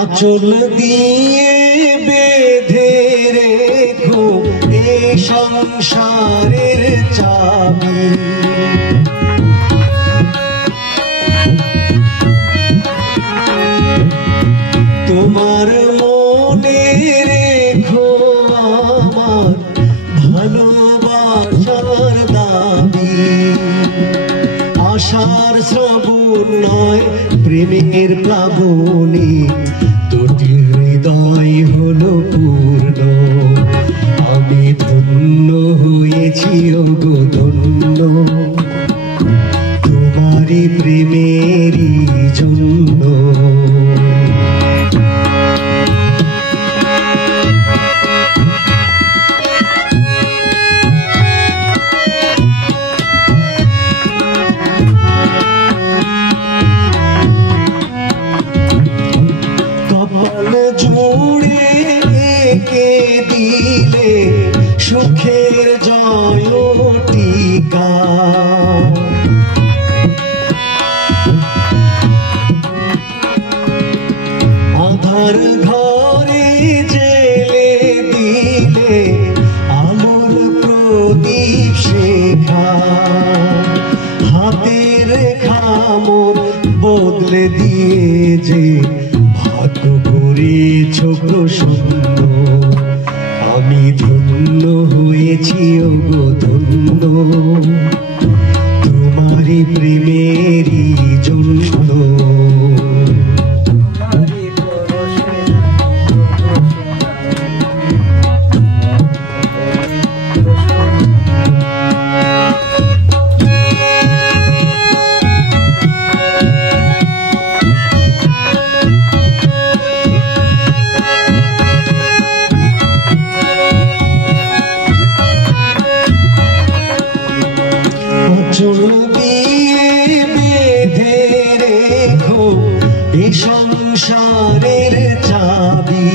আঁচল দিয়ে বেঁধে রেখো এই সংসারের চাবি, তোমার মনে রেখো আমার ভালোবাসার দাবি। আশার শ্রাবণ নয় প্রেমের প্লাবনী, দুটি হৃদয় হলো পূর্ণ। আমি ধন্য হয়েছি ওগো ধন্য, তোমারই প্রেমেরই জন্য। জুড়ে এঁকে দিলে সুখের জয়টিকা, আধার ঘরে জেলে দিলে আলোর প্রদীপ শেখা। হাতের রেখা মোর বদলে দিয়ে যে ভাগ্য করেছ প্রসন্ন, আমি ধন্য হয়েছি ওগো ধন্য, তোমারই প্রেমেরই জন্য। আঁচল দিয়ে বেঁধে রেখো এই সংসারের চাবি,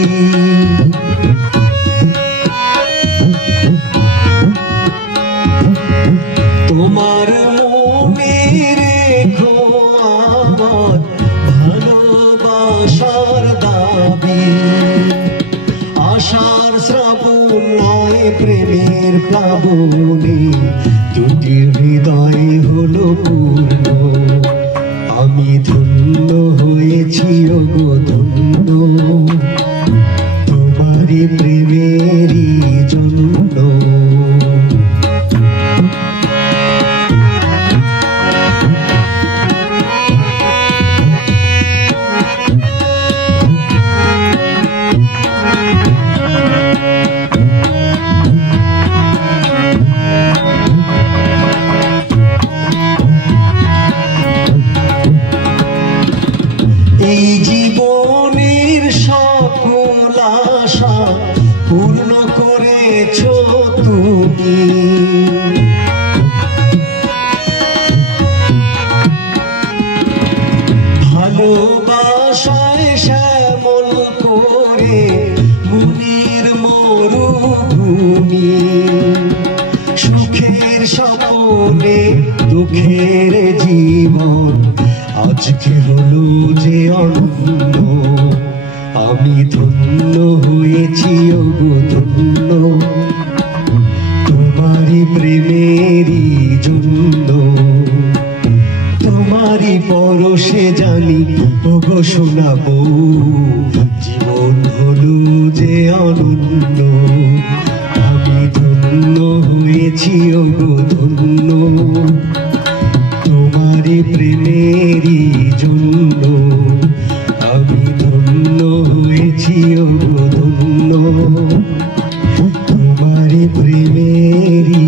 তোমার মনে রেখো আমার ভালোবাসার দাবি। আশার শ্রাবণ নয় প্রেমের প্লাবনী, দুটি হৃদয় হলো পূর্ণ। আমি ধন্য হয়েছি ওগো ধন্য, তোমারই প্রেমেরই জন্য। এই জীবনের সকল আশা পূর্ণ করেছ তুমি, ভালোবাসায় শ্যামল করে মুনির মরুভূমি। সুখের স্বপ্নে দুঃখের জীবন আজকে হলো যে অন্য, আমি ধন্য হয়েছি ওগো ধন্য, তোমারই প্রেমেরই জন্য। তোমারই পরশে জানি ওগো শোনাবো, জীবন হলো যে অনন্য, আমি ধন্য হয়েছি ওগো ধন্য, তোমারই প্রেমেরই জন্য। আমি ধন্য হয়েছি ওগো ধন্য, তোমারই প্রেমেরই